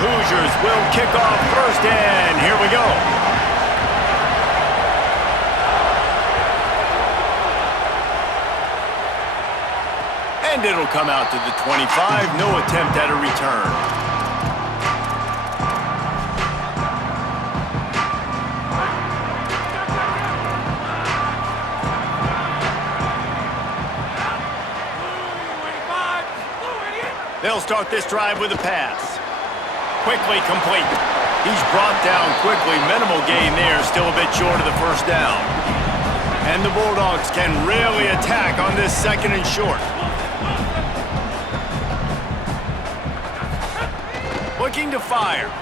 Hoosiers will kick off first, and here we go. And it'll come out to the 25. No attempt at a return. They'll start this drive with a pass. Quickly complete. He's brought down quickly. Minimal gain there. Still a bit short of the first down. And the Bulldogs can really attack on this second and short. Looking to fire.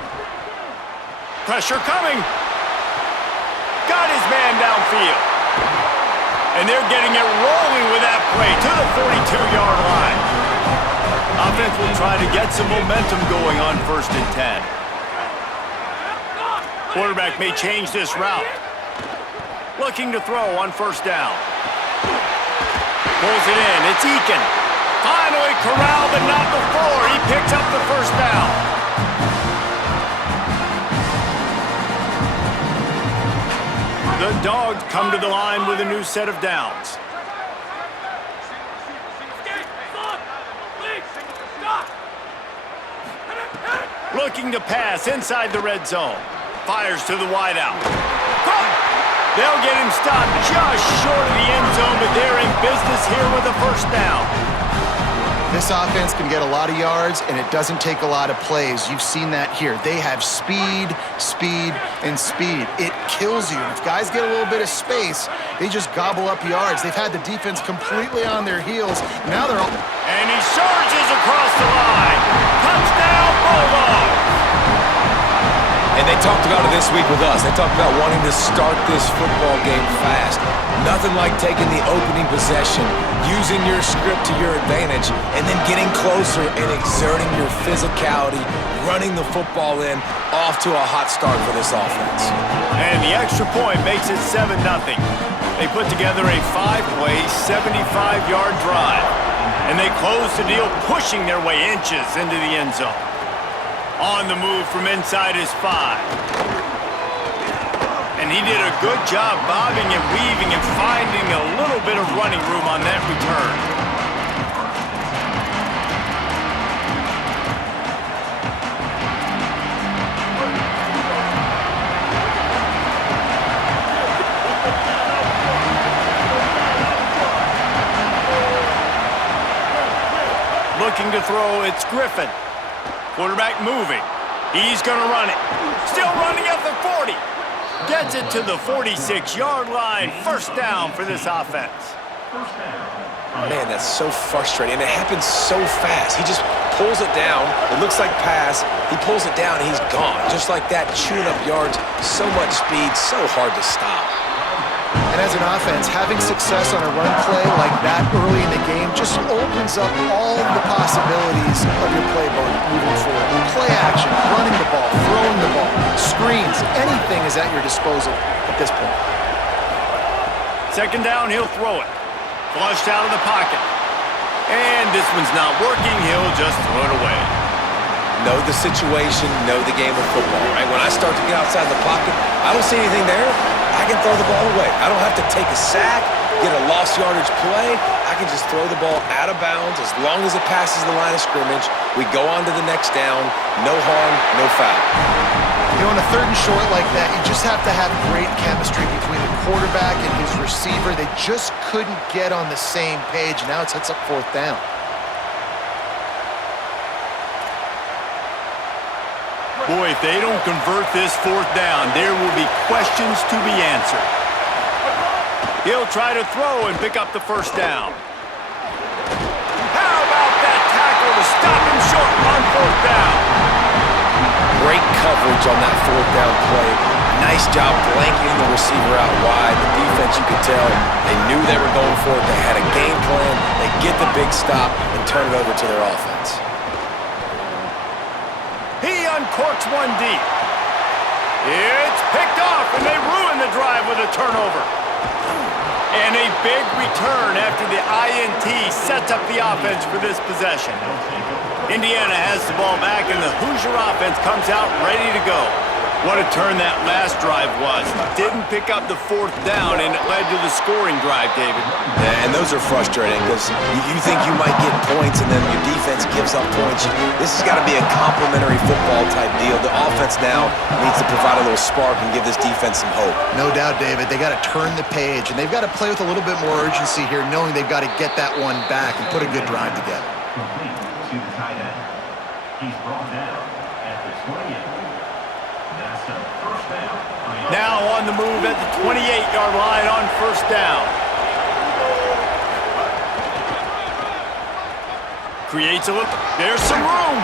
Pressure coming. Got his man downfield. And they're getting it rolling with that play to the 42-yard line. Offense will try to get some momentum going on 1st and 10. Quarterback may change this route. Looking to throw on 1st down. Pulls it in. It's Eakin. Finally corralled, but not before. He picks up the 1st down. The Dogs come to the line with a new set of downs. Looking to pass inside the red zone. Fires to the wideout. They'll get him stopped just short of the end zone, but they're in business here with a 1st down. This offense can get a lot of yards, and it doesn't take a lot of plays. You've seen that here. They have speed, speed, and speed. It kills you. If guys get a little bit of space, they just gobble up yards. They've had the defense completely on their heels. Now they're all... And he surges across the line. Touchdown, Bulldogs! And they talked about it this week with us. They talked about wanting to start this football game fast. Nothing like taking the opening possession, using your script to your advantage, and then getting closer and exerting your physicality, running the football in, off to a hot start for this offense. And the extra point makes it 7-0. They put together a 5-play, 75-yard drive. And they close the deal, pushing their way inches into the end zone. On the move from inside his 5. And he did a good job bobbing and weaving and finding a little bit of running room on that return. Looking to throw, it's Griffin. Quarterback moving. He's going to run it. Still running at the 40. Gets it to the 46-yard line. 1st down for this offense. Man, that's so frustrating. And it happens so fast. He just pulls it down. It looks like pass. He pulls it down, and he's gone. Just like that, chewing up yards. So much speed, so hard to stop. And as an offense, having success on a run play like that early in the game just opens up all the possibilities of your playbook moving forward. Play action, running the ball, throwing the ball, screens, anything is at your disposal at this point. 2nd down, he'll throw it. Flushed out of the pocket. And this one's not working. He'll just throw it away. Know the situation, know the game of football, right? When I start to get outside the pocket, I don't see anything there. I can throw the ball away. I don't have to take a sack, get a lost yardage play. I can just throw the ball out of bounds as long as it passes the line of scrimmage. We go on to the next down. No harm, no foul. You know, in a 3rd and short like that, you just have to have great chemistry between the quarterback and his receiver. They just couldn't get on the same page. Now it sets up 4th down. Boy, if they don't convert this 4th down, there will be questions to be answered. He'll try to throw and pick up the 1st down. How about that tackle to stop him short on 4th down? Great coverage on that 4th down play. Nice job blanketing the receiver out wide. The defense, you could tell, they knew they were going for it. They had a game plan. They get the big stop and turn it over to their offense. He uncorks one deep. It's picked off, and they ruin the drive with a turnover. And a big return after the INT sets up the offense for this possession. Indiana has the ball back, and the Hoosier offense comes out ready to go. What a turn that last drive was. Didn't pick up the fourth down, and it led to the scoring drive, David. Yeah, and those are frustrating because you think you might get points and then your defense gives up points. This has got to be a complementary football type deal. The offense now needs to provide a little spark and give this defense some hope. No doubt, David. They got to turn the page, and they've got to play with a little bit more urgency here, knowing they've got to get that one back and put a good drive together. Complete to the tight end. He's brought down at the 28. That's a first down. Now on the move at the 28-yard line on first down. Creates a look. There's some room.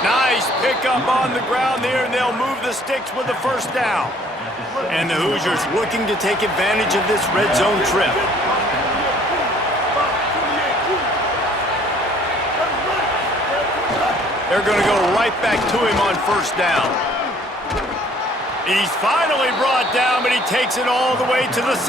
Nice pickup on the ground there, and they'll move the sticks with the first down. And the Hoosiers looking to take advantage of this red zone trip. They're going to go right back to him on first down. He's finally brought down, but he takes it all the way to the 6.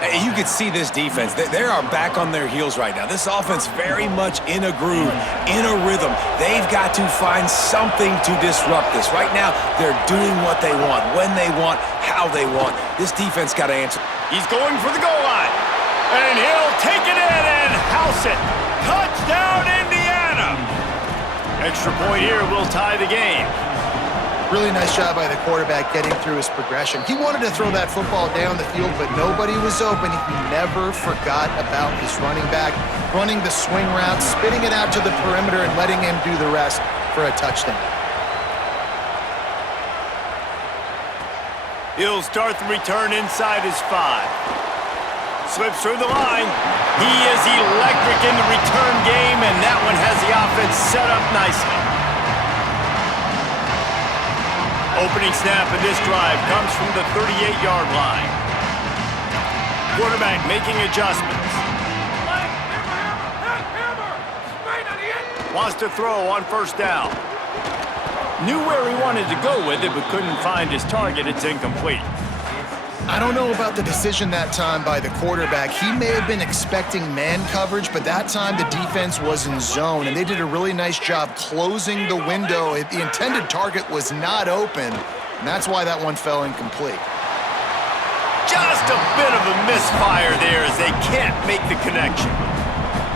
Hey, you can see this defense. They are back on their heels right now. This offense very much in a groove, in a rhythm. They've got to find something to disrupt this. Right now, they're doing what they want, when they want, how they want. This defense got to answer. He's going for the goal line. And he'll take it in and house it. Touchdown, Indiana! Extra point here will tie the game. Really nice job by the quarterback getting through his progression. He wanted to throw that football down the field, but nobody was open. He never forgot about his running back, running the swing route, spitting it out to the perimeter, and letting him do the rest for a touchdown. He'll start the return inside his 5. Slips through the line. He is electric in the return game, and that one has the offense set up nicely. Opening snap of this drive comes from the 38-yard line. Quarterback making adjustments. Wants to throw on first down. Knew where he wanted to go with it, but couldn't find his target. It's incomplete. I don't know about the decision that time by the quarterback. He may have been expecting man coverage, but that time the defense was in zone, and they did a really nice job closing the window. The intended target was not open, and that's why that one fell incomplete. Just a bit of a misfire there as they can't make the connection.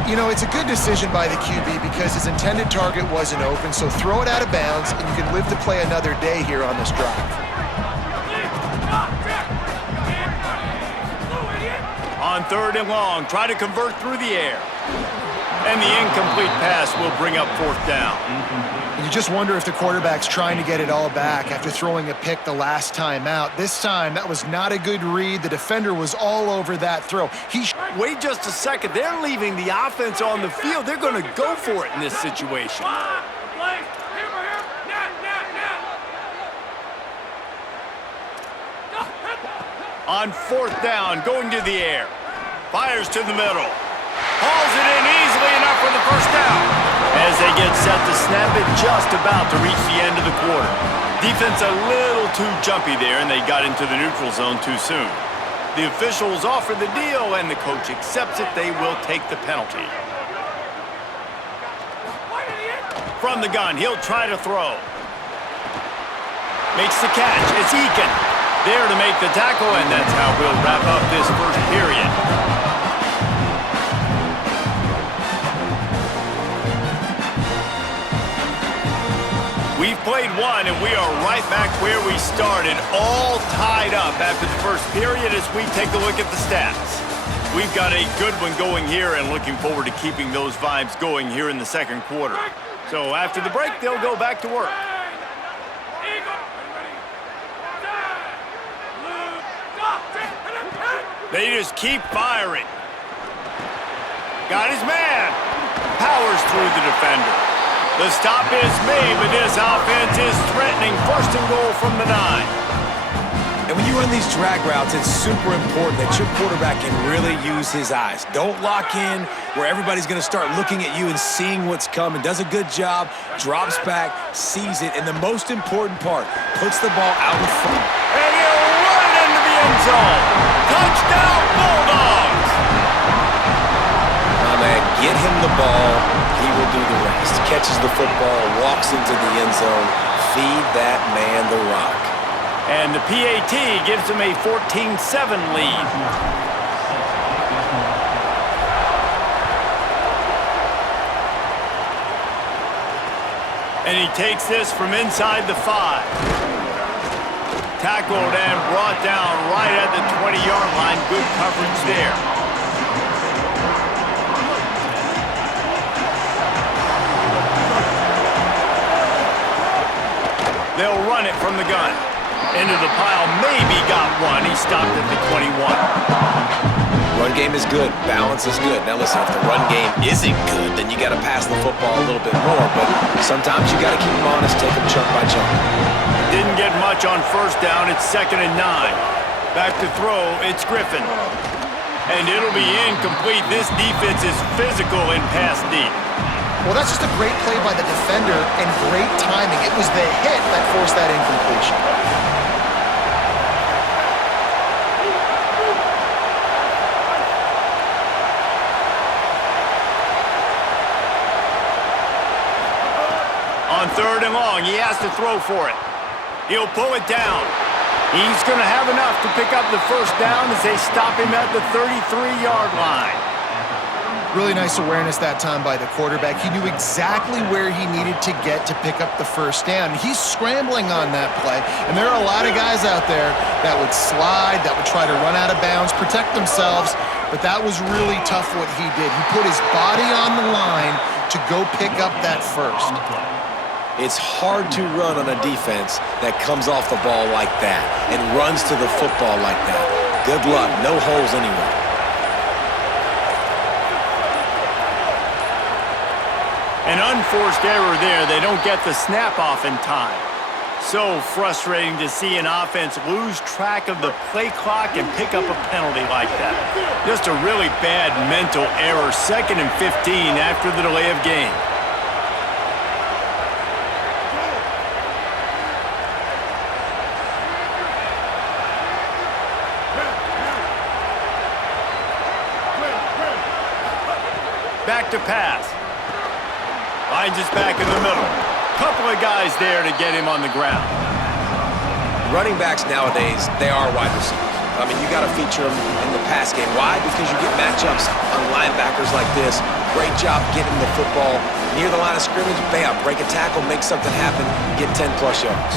You know, it's a good decision by the QB because his intended target wasn't open, so throw it out of bounds, and you can live to play another day here on this drive. On third and long, try to convert through the air. And the incomplete pass will bring up fourth down. And you just wonder if the quarterback's trying to get it all back after throwing a pick the last time out. This time, that was not a good read. The defender was all over that throw. Wait just a second. They're leaving the offense on the field. They're going to go for it in this situation. On fourth down, going to the air. Fires to the middle. Hauls it in easily enough for the first down. As they get set to snap it, just about to reach the end of the quarter. Defense a little too jumpy there, and they got into the neutral zone too soon. The officials offer the deal, and the coach accepts it. They will take the penalty. From the gun, he'll try to throw. Makes the catch. It's Eakin. There to make the tackle, and that's how we'll wrap up this first period. We've played one, and we are right back where we started, all tied up after the first period as we take a look at the stats. We've got a good one going here and looking forward to keeping those vibes going here in the second quarter. So after the break, they'll go back to work. They just keep firing. Got his man. Powers through the defender. The stop is made, but this offense is threatening. First and goal from the 9. And when you run these drag routes, it's super important that your quarterback can really use his eyes. Don't lock in where everybody's going to start looking at you and seeing what's coming. Does a good job, drops back, sees it, and the most important part, puts the ball out in front. And he'll run it into the end zone. Touchdown, Bulldogs! My man, get him the ball. He will do the rest. catches the football, walks into the end zone. Feed that man the rock. And the PAT gives them a 14-7 lead. And he takes this from inside the 5. Tackled and brought down right at the 20-yard line. Good coverage there. They'll run it from the gun. Into the pile, maybe got one. He stopped at the 21. Run game is good. Balance is good. Now listen, if the run game isn't good, then you got to pass the football a little bit more. But sometimes you got to keep them honest, take them chunk by chunk. Didn't get much on first down. It's 2nd and 9. Back to throw. It's Griffin. And it'll be incomplete. This defense is physical in pass deep. Well, that's just a great play by the defender and great timing. It was the hit that forced that incompletion. On 3rd and long, he has to throw for it. He'll pull it down. He's going to have enough to pick up the first down as they stop him at the 33-yard line. Really nice awareness that time by the quarterback. He knew exactly where he needed to get to pick up the first down. He's scrambling on that play, and there are a lot of guys out there that would slide, that would try to run out of bounds, protect themselves, but that was really tough what he did. He put his body on the line to go pick up that first. It's hard to run on a defense that comes off the ball like that and runs to the football like that. Good luck. No holes anywhere. An unforced error there. They don't get the snap off in time. So frustrating to see an offense lose track of the play clock and pick up a penalty like that. Just a really bad mental error. 2nd and 15 after the delay of game. Back to pass. Finds his back in the middle. Couple of guys there to get him on the ground. Running backs nowadays, they are wide receivers. I mean, you got to feature them in the pass game. Why? Because you get matchups on linebackers like this. Great job getting the football near the line of scrimmage. Bam, break a tackle, make something happen, get 10-plus yards.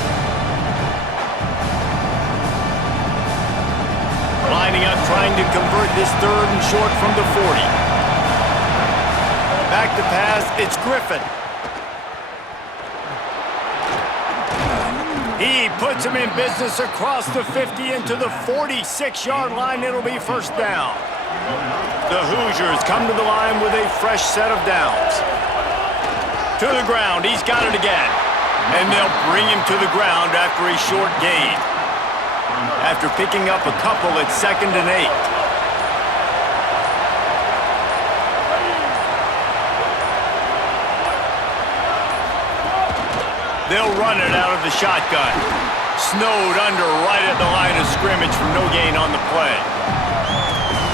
Lining up, trying to convert this 3rd and short from the 40. Back to pass, it's Griffin. He puts him in business across the 50 into the 46-yard line. It'll be first down. The Hoosiers come to the line with a fresh set of downs. To the ground, he's got it again. And they'll bring him to the ground after a short gain. After picking up a couple, it's 2nd and 8. They'll run it out of the shotgun. Snowed under right at the line of scrimmage from no gain on the play.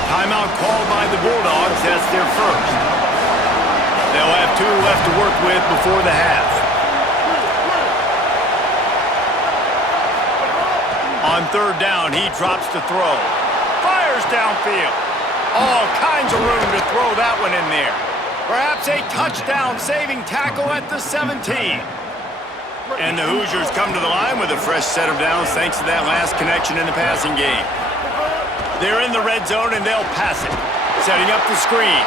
Timeout called by the Bulldogs. That's their first. They'll have 2 left to work with before the half. On 3rd down, he drops to throw. Fires downfield. All kinds of room to throw that one in there. Perhaps a touchdown-saving tackle at the 17. And the Hoosiers come to the line with a fresh set of downs thanks to that last connection in the passing game. They're in the red zone and they'll pass it. Setting up the screen.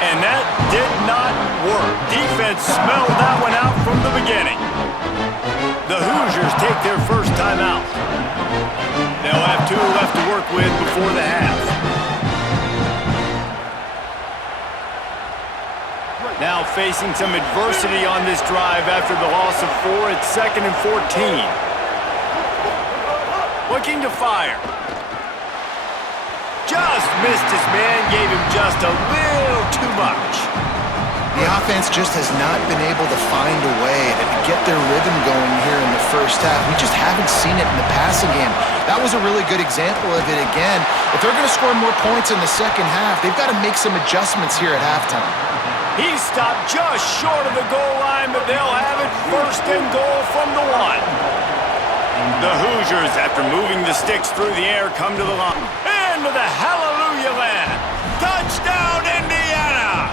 And that did not work. Defense smelled that one out from the beginning. The Hoosiers take their first time out. They'll have 2 left to work with before the half. Now facing some adversity on this drive after the loss of 4. It's 2nd and 14. Looking to fire. Just missed his man, gave him just a little too much. The offense just has not been able to find a way to get their rhythm going here in the first half. We just haven't seen it in the passing game. That was a really good example of it again. If they're going to score more points in the second half, they've got to make some adjustments here at halftime. He's stopped just short of the goal line, but they'll have it first and goal from the 1. The Hoosiers, after moving the sticks through the air, come to the line. Into the hallelujah land. Touchdown, Indiana!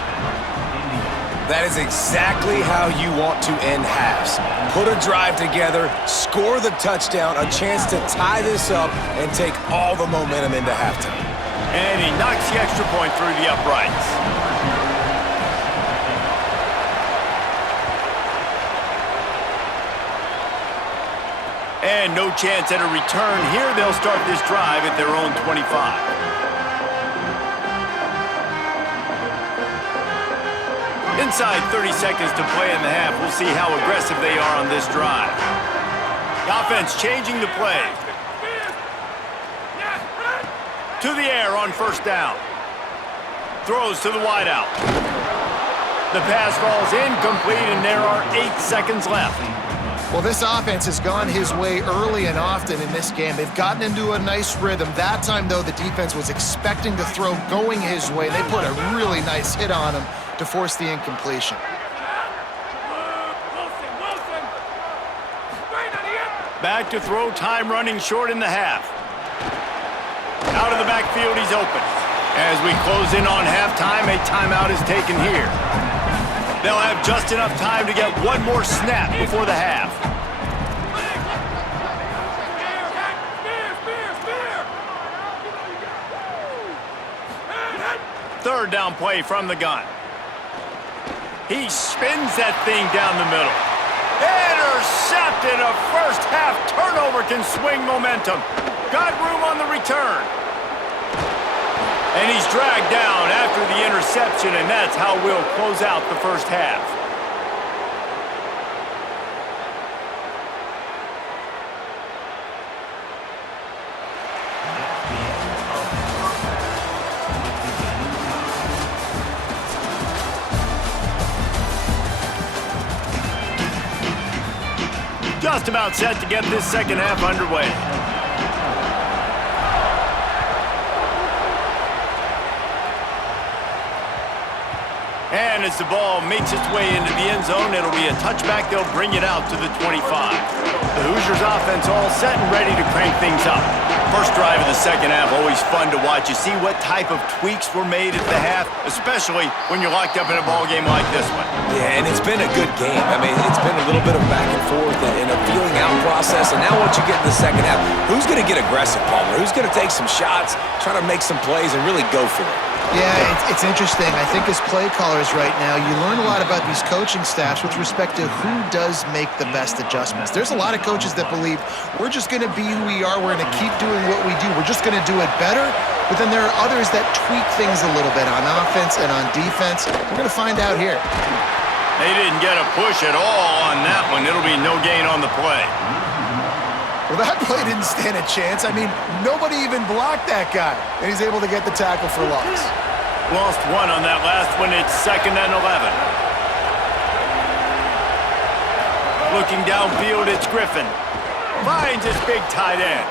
That is exactly how you want to end halves. Put a drive together, score the touchdown, a chance to tie this up, and take all the momentum into halftime. And he knocks the extra point through the uprights. And no chance at a return here. They'll start this drive at their own 25. Inside 30 seconds to play in the half. We'll see how aggressive they are on this drive. The offense changing the play. To the air on first down. Throws to the wideout. The pass falls incomplete, and there are 8 seconds left. Well, this offense has gone his way early and often in this game. They've gotten into a nice rhythm. That time, though, the defense was expecting the throw going his way. They put a really nice hit on him to force the incompletion. Back to throw, time running short in the half. Out of the backfield, he's open. As we close in on halftime, a timeout is taken here. They'll have just enough time to get one more snap before the half. Third down play from the gun. He spins that thing down the middle. Intercepted. A first half turnover can swing momentum. Got room on the return. And he's dragged down after the interception, and that's how we'll close out the first half. Just about set to get this second half underway. And as the ball makes its way into the end zone, it'll be a touchback. They'll bring it out to the 25. The Hoosiers offense all set and ready to crank things up. First drive of the second half, always fun to watch. You see what type of tweaks were made at the half, especially when you're locked up in a ball game like this one. Yeah, and it's been a good game. I mean, it's been a little bit of back and forth and a feeling out process. And now once you get in the second half, who's going to get aggressive, Palmer? Who's going to take some shots, try to make some plays, and really go for it? Yeah, it's interesting. I think as play callers right now, you learn a lot about these coaching staffs with respect to who does make the best adjustments. There's a lot of coaches that believe we're just going to be who we are. We're going to keep doing what we do. We're just going to do it better. But then there are others that tweak things a little bit on offense and on defense. We're going to find out here. They didn't get a push at all on that one. It'll be no gain on the play. Well, that play didn't stand a chance. I mean, nobody even blocked that guy, and he's able to get the tackle for loss. Lost one on that last one. It's 2nd and 11. Looking downfield, it's Griffin. Finds his big tight end.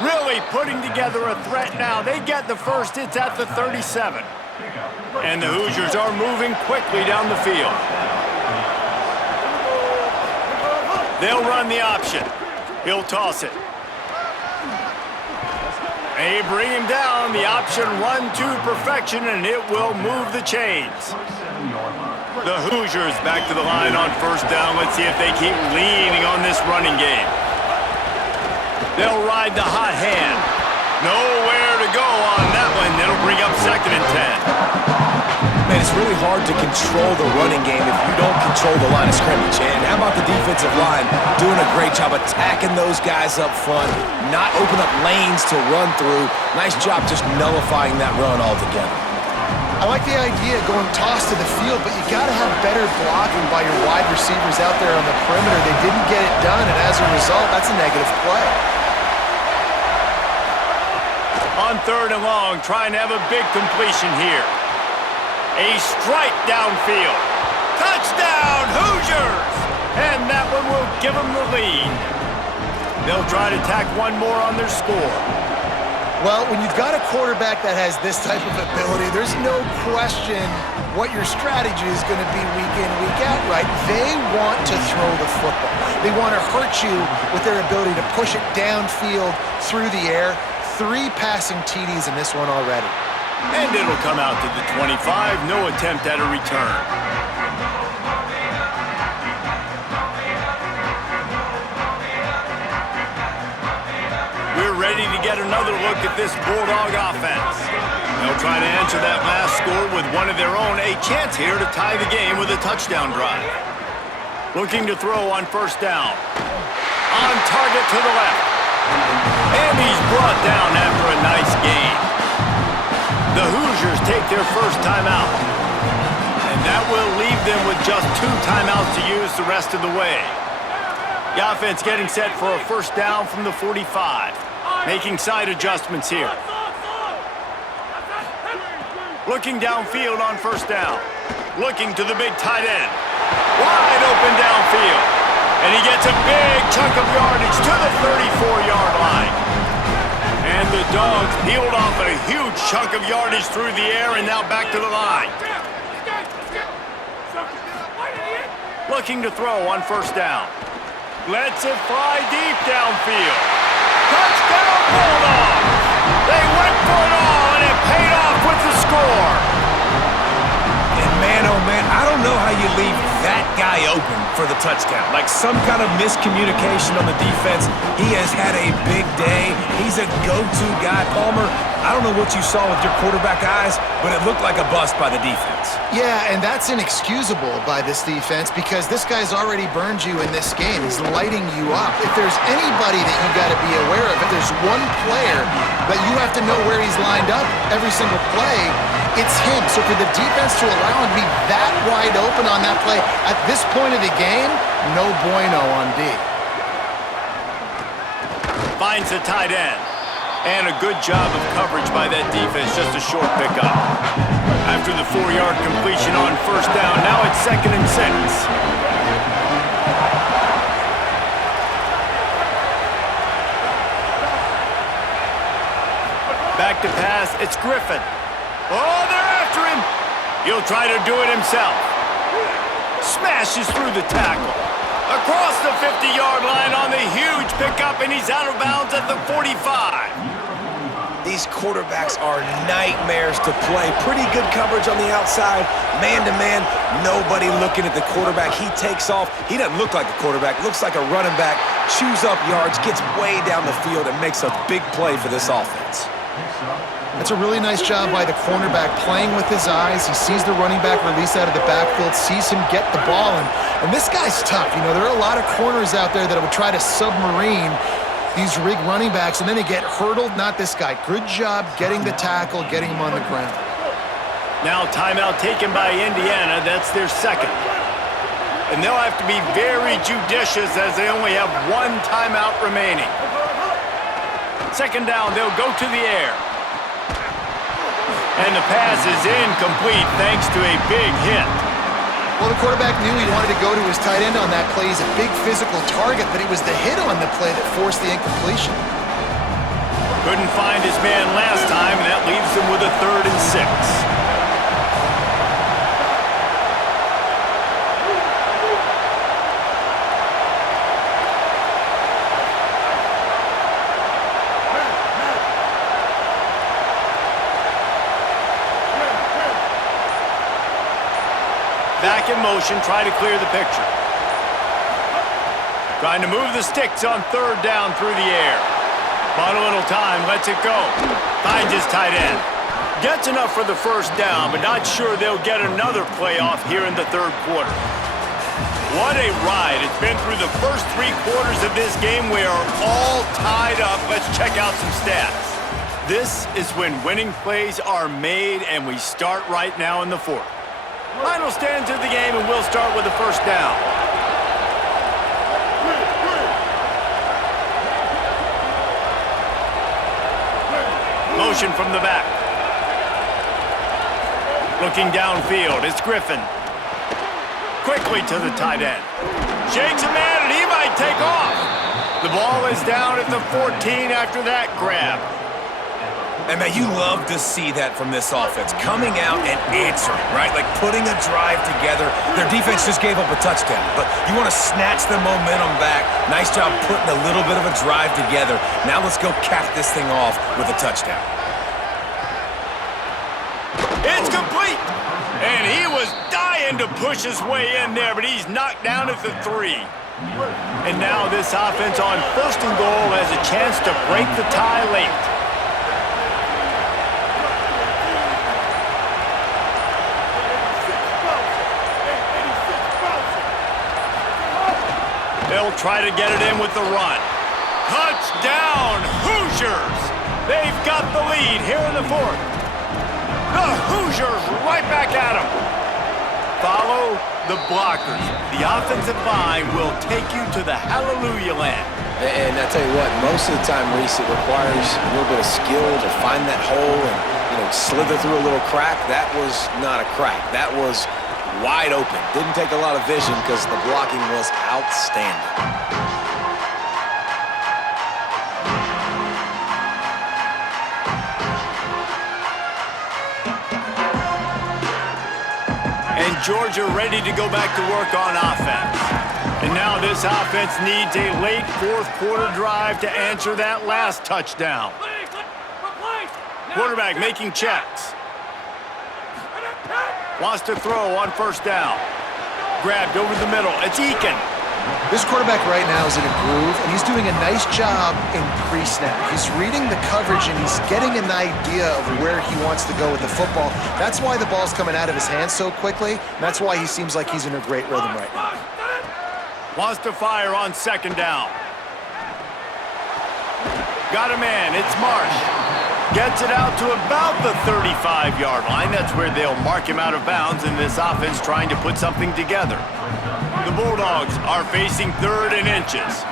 Really putting together a threat now. They get the first. It's at the 37. And the Hoosiers are moving quickly down the field. They'll run the option. He'll toss it. They bring him down. The option run to perfection, and it will move the chains. The Hoosiers back to the line on first down. Let's see if they keep leaning on this running game. They'll ride the hot hand. Nowhere to go on that one. It'll bring up 2nd and 10. Man, it's really hard to control the running game if you don't control the line of scrimmage. And how about the defensive line doing a great job attacking those guys up front, not open up lanes to run through. Nice job just nullifying that run altogether. I like the idea of going toss to the field, but you got to have better blocking by your wide receivers out there on the perimeter. They didn't get it done, and as a result, that's a negative play. On 3rd and long, trying to have a big completion here. A strike downfield. Touchdown, Hoosiers! And that one will give them the lead. They'll try to tack one more on their score. Well, when you've got a quarterback that has this type of ability, there's no question what your strategy is going to be week in, week out, right? They want to throw the football. They want to hurt you with their ability to push it downfield through the air. 3 passing TDs in this one already. And it'll come out to the 25. No attempt at a return. We're ready to get another look at this Bulldog offense. They'll try to answer that last score with one of their own. A chance here to tie the game with a touchdown drive. Looking to throw on first down. On target to the left. And he's brought down after a nice gain. The Hoosiers take their first timeout. And that will leave them with just 2 timeouts to use the rest of the way. The offense getting set for a first down from the 45. Making side adjustments here. Looking downfield on first down. Looking to the big tight end. Wide open downfield. And he gets a big chunk of yardage to the 34-yard line. And the Dogs peeled off a huge chunk of yardage through the air and now back to the line. Looking to throw on first down. Lets it fly deep downfield. Touchdown Bulldogs! They went for it all and it paid off with the score. And man, oh man, I don't know how you leave that guy open for the touchdown. Like some kind of miscommunication on the defense. He has had a big day. He's a go-to guy. Palmer, I don't know what you saw with your quarterback eyes, but it looked like a bust by the defense. Yeah, and that's inexcusable by this defense because this guy's already burned you in this game. He's lighting you up. If there's anybody that you got to be aware of, if there's one player that you have to know where he's lined up every single play, it's him. So for the defense to allow him to be that wide open on that play at this point of the game, no bueno on D. Finds the tight end. And a good job of coverage by that defense, just a short pickup. After the 4-yard completion on first down, now it's 2nd and 6. Back to pass, it's Griffin. Oh, they're after him. He'll try to do it himself. Smashes through the tackle. Across the 50-yard line on the huge pickup, and he's out of bounds at the 45. These quarterbacks are nightmares to play. Pretty good coverage on the outside. Man-to-man, nobody looking at the quarterback. He takes off. He doesn't look like a quarterback. Looks like a running back. Chews up yards, gets way down the field, and makes a big play for this offense. It's a really nice job by the cornerback playing with his eyes. He sees the running back release out of the backfield, sees him get the ball, and this guy's tough. You know, there are a lot of corners out there that would try to submarine these rig running backs, and then they get hurdled. Not this guy. Good job getting the tackle, getting him on the ground. Now timeout taken by Indiana. That's their 2nd. And they'll have to be very judicious as they only have 1 timeout remaining. 2nd down, they'll go to the air. And the pass is incomplete thanks to a big hit. Well, the quarterback knew he wanted to go to his tight end on that play. He's a big physical target, but it was the hit on the play that forced the incompletion. Couldn't find his man last time, and that leaves him with a 3rd and 6. Back in motion, try to clear the picture. Trying to move the sticks on 3rd down through the air. Bought a little time, lets it go. Finds his tight end. Gets enough for the first down, but not sure they'll get another playoff here in the 3rd quarter. What a ride. It's been through the first 3 quarters of this game. We are all tied up. Let's check out some stats. This is when winning plays are made, and we start right now in the 4th. Final stands of the game, and we'll start with the first down. Motion from the back. Looking downfield, it's Griffin. Quickly to the tight end. Shakes a man, and he might take off. The ball is down at the 14 after that grab. And man, you love to see that from this offense. Coming out and answering, right? Like putting a drive together. Their defense just gave up a touchdown, but you want to snatch the momentum back. Nice job putting a little bit of a drive together. Now let's go cap this thing off with a touchdown. It's complete! And he was dying to push his way in there, but he's knocked down at the 3. And now this offense on 1st and goal has a chance to break the tie late. They'll try to get it in with the run. Touchdown, Hoosiers! They've got the lead here in the 4th. The Hoosiers right back at them. Follow the blockers. The offensive line will take you to the hallelujah land. And I tell you what, most of the time, Reese, it requires a little bit of skill to find that hole and, slither through a little crack. That was not a crack. That was wide open. Didn't take a lot of vision because the blocking was outstanding. And Georgia ready to go back to work on offense. And now this offense needs a late 4th quarter drive to answer that last touchdown. Quarterback making checks. Wants to throw on 1st down. Grabbed over the middle. It's Eakin. This quarterback right now is in a groove, and he's doing a nice job in pre-snap. He's reading the coverage, and he's getting an idea of where he wants to go with the football. That's why the ball's coming out of his hands so quickly. And that's why he seems like he's in a great rhythm right now. Wants to fire on 2nd down. Got a man. It's Marsh. Gets it out to about the 35-yard line. That's where they'll mark him out of bounds in this offense trying to put something together. The Bulldogs are facing 3rd and inches.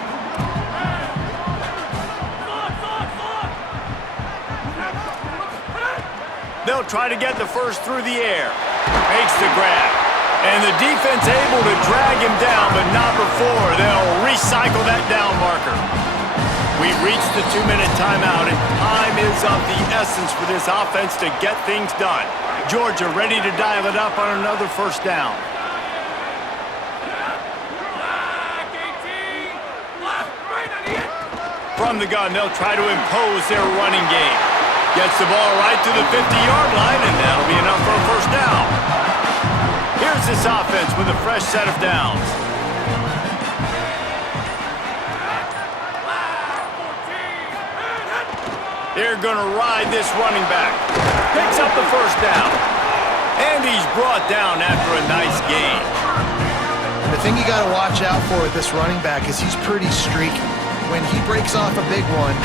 They'll try to get the 1st through the air. Makes the grab. And the defense able to drag him down, but not before they'll recycle that down marker. We've reached the 2-minute timeout, and time is of the essence for this offense to get things done. Georgia ready to dial it up on another 1st down. From the gun, they'll try to impose their running game. Gets the ball right to the 50-yard line, and that'll be enough for a 1st down. Here's this offense with a fresh set of downs. They're going to ride this running back. Picks up the 1st down. And he's brought down after a nice gain. And the thing you got to watch out for with this running back is he's pretty streaky. When he breaks off a big one,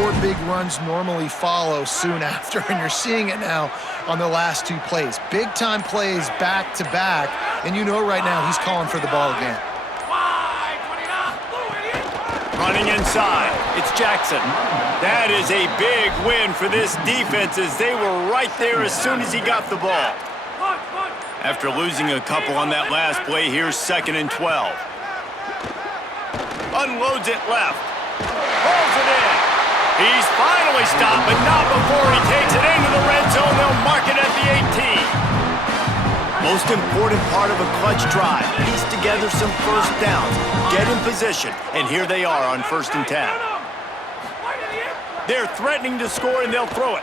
more big runs normally follow soon after, and you're seeing it now on the last 2 plays. Big-time plays back-to-back, and you know right now he's calling for the ball again. Running inside, it's Jackson. That is a big win for this defense as they were right there as soon as he got the ball. After losing a couple on that last play, here's 2nd and 12. Unloads it left. Pulls it in. He's finally stopped, but not before he takes it into the red zone. They'll mark it at the 18. Most important part of a clutch drive. Piece together some 1st downs. Get in position. And here they are on 1st and 10. They're threatening to score, and they'll throw it.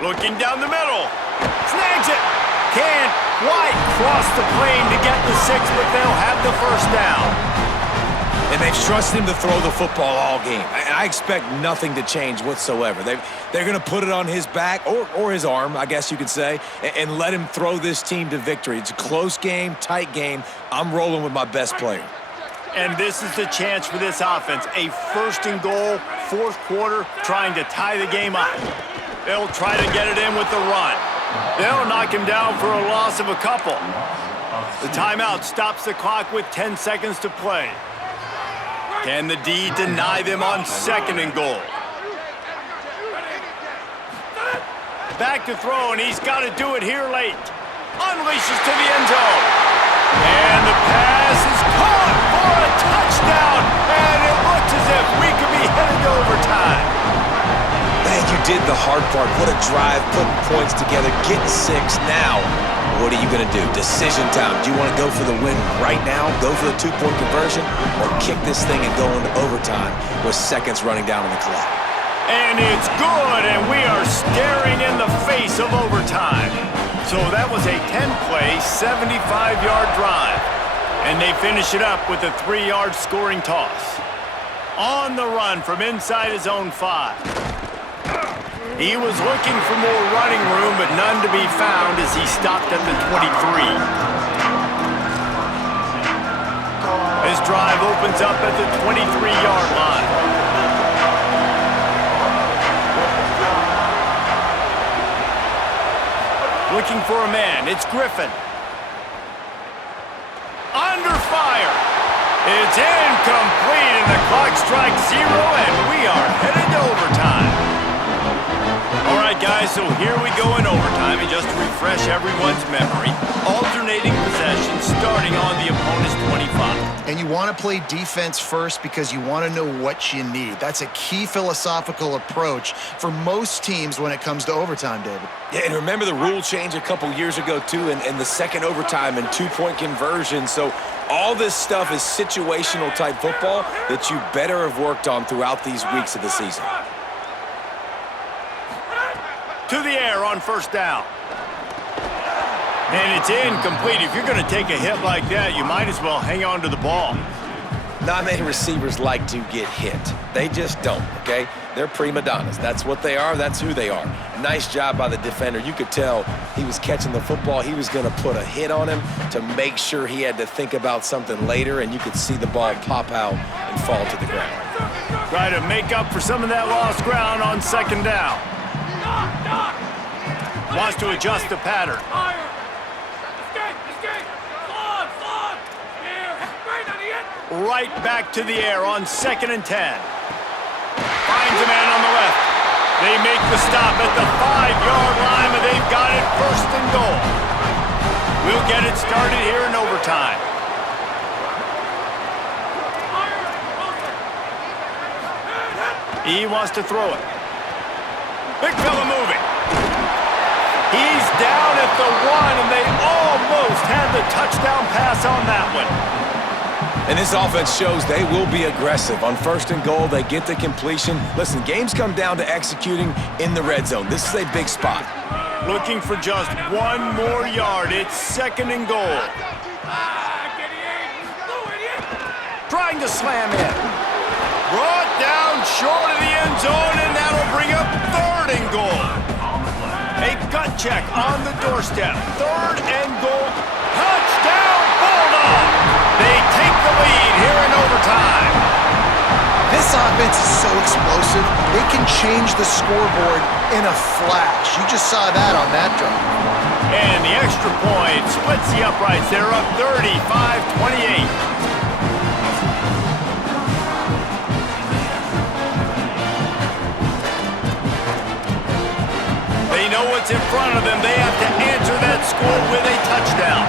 Looking down the middle. Snags it. Can't quite cross the plane to get the 6, but they'll have the 1st down. And they've trusted him to throw the football all game. I expect nothing to change whatsoever. They're going to put it on his back, or his arm, I guess you could say, and let him throw this team to victory. It's a close game, tight game. I'm rolling with my best player. And this is the chance for this offense. A 1st and goal, 4th quarter, trying to tie the game up. They'll try to get it in with the run. They'll knock him down for a loss of a couple. The timeout stops the clock with 10 seconds to play. Can the D deny them on 2nd and goal? Back to throw, and he's got to do it here late. Unleashes to the end zone. And the pass is caught for a touchdown. And it looks as if we could be headed to overtime. Thank you, did the hard part. What a drive, putting points together, getting 6. Now, what are you going to do? Decision time. Do you want to go for the win right now, go for the 2-point conversion, or kick this thing and go into overtime with seconds running down on the clock? And it's good, and we are staring in the face of overtime. So that was a 10-play, 75-yard drive. And they finish it up with a 3-yard scoring toss. On the run from inside his own 5. He was looking for more running room, but none to be found as he stopped at the 23. This drive opens up at the 23-yard line. Looking for a man, it's Griffin. Under fire. It's incomplete, and the clock strikes 0, and we are headed to overtime. All right, guys, so here we go in overtime, and just to refresh everyone's memory, alternating possession starting on the opponent's 25. And you want to play defense first because you want to know what you need. That's a key philosophical approach for most teams when it comes to overtime, David. Yeah, and remember the rule change a couple years ago, too, and the second overtime and 2-point conversion. So all this stuff is situational type football that you better have worked on throughout these weeks of the season. To the air on first down. And it's incomplete. If you're going to take a hit like that, you might as well hang on to the ball. Not many receivers like to get hit. They just don't, okay? They're prima donnas. That's what they are. That's who they are. Nice job by the defender. You could tell he was catching the football. He was going to put a hit on him to make sure he had to think about something later, and you could see the ball pop out and fall to the ground. Try to make up for some of that lost ground on second down. Wants to adjust the pattern. Right back to the air on 2nd and 10. Finds a man on the left. They make the stop at the 5-yard line, but they've got it 1st and goal. We'll get it started here in overtime. He wants to throw it. Big fella moving. He's down at the 1, and they almost had the touchdown pass on that one. And this offense shows they will be aggressive. On 1st and goal, they get the completion. Listen, games come down to executing in the red zone. This is a big spot. Looking for just 1 more yard. It's 2nd and goal. Trying to slam in. Brought down short of the end zone, and that'll bring up 3rd and goal. A gut check on the doorstep. 3rd and goal. Touchdown, Bulldog! They take the lead here in overtime. This offense is so explosive, they can change the scoreboard in a flash. You just saw that on that drive. And the extra point splits the uprights. They're up 35-28. They know what's in front of them. They have to answer that score with a touchdown.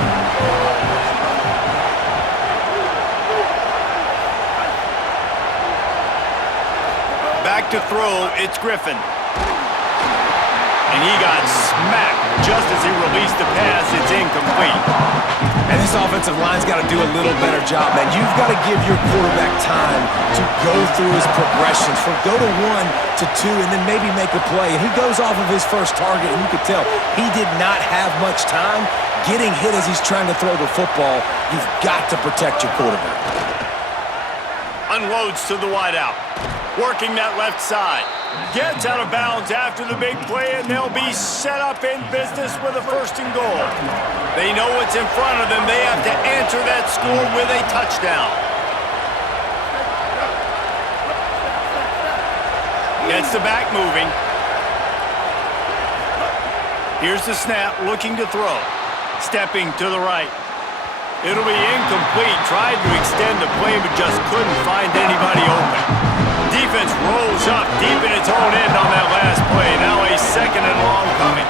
Back to throw, it's Griffin. And he got smacked just as he released the pass. It's incomplete. And this offensive line's got to do a little better job, man. You've got to give your quarterback time to go through his progressions, from go to 1 to 2, and then maybe make a play. And he goes off of his first target, and you could tell he did not have much time getting hit as he's trying to throw the football. You've got to protect your quarterback. Unloads to the wideout. Working that left side. Gets out of bounds after the big play, and they'll be set up in business with a 1st and goal. They know what's in front of them. They have to answer that score with a touchdown. Gets the back moving. Here's the snap, looking to throw. Stepping to the right. It'll be incomplete. Tried to extend the play, but just couldn't find anybody open. Defense rolls up deep in its own end on that last play. Now a 2nd and long coming.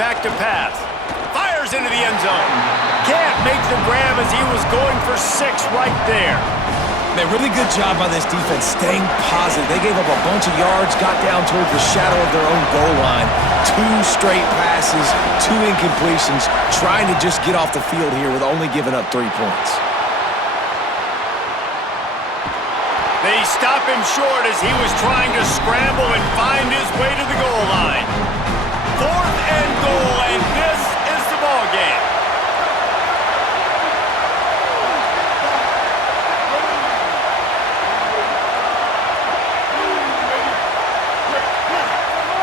Back to pass. Fires into the end zone. Can't make the grab as he was going for 6 right there. Man, really good job by this defense staying positive. They gave up a bunch of yards, got down towards the shadow of their own goal line. 2 straight passes, 2 incompletions, trying to just get off the field here with only giving up 3 points. They stop him short as he was trying to scramble and find his way to the goal line. 4th and goal, and this is the ball game.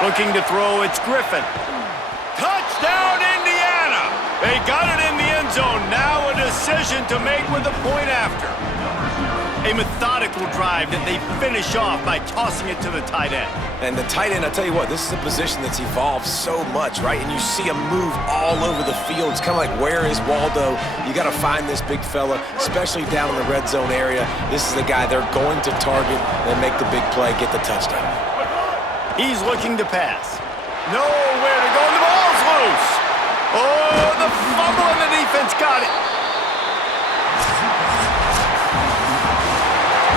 Looking to throw, it's Griffin. Touchdown, Indiana! They got it in the end zone. Now a decision to make with a point after. A methodical drive that they finish off by tossing it to the tight end. And the tight end, I tell you what, this is a position that's evolved so much, right? And you see him move all over the field. It's kind of like, where is Waldo? You got to find this big fella, especially down in the red zone area. This is the guy they're going to target and make the big play, get the touchdown. He's looking to pass. Nowhere to go, and the ball's loose. Oh, the fumble, and the defense got it.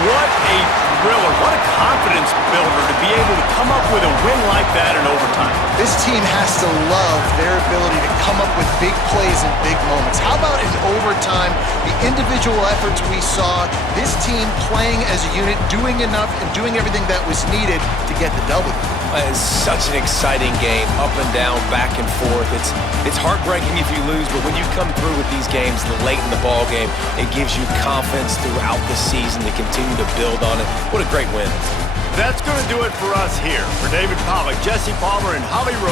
What a thriller. What a confidence builder to be able to come up with a win like that in overtime. This team has to love their ability to come up with big plays in big moments. How about in overtime, the individual efforts we saw, this team playing as a unit, doing enough and doing everything that was needed to get the W. It's such an exciting game, up and down, back and forth. It's heartbreaking if you lose, but when you come through with these games late in the ball game, it gives you confidence throughout the season to continue to build on it. What a great win. That's going to do it for us here. For David Pollack, Jesse Palmer, and Holly Rowe.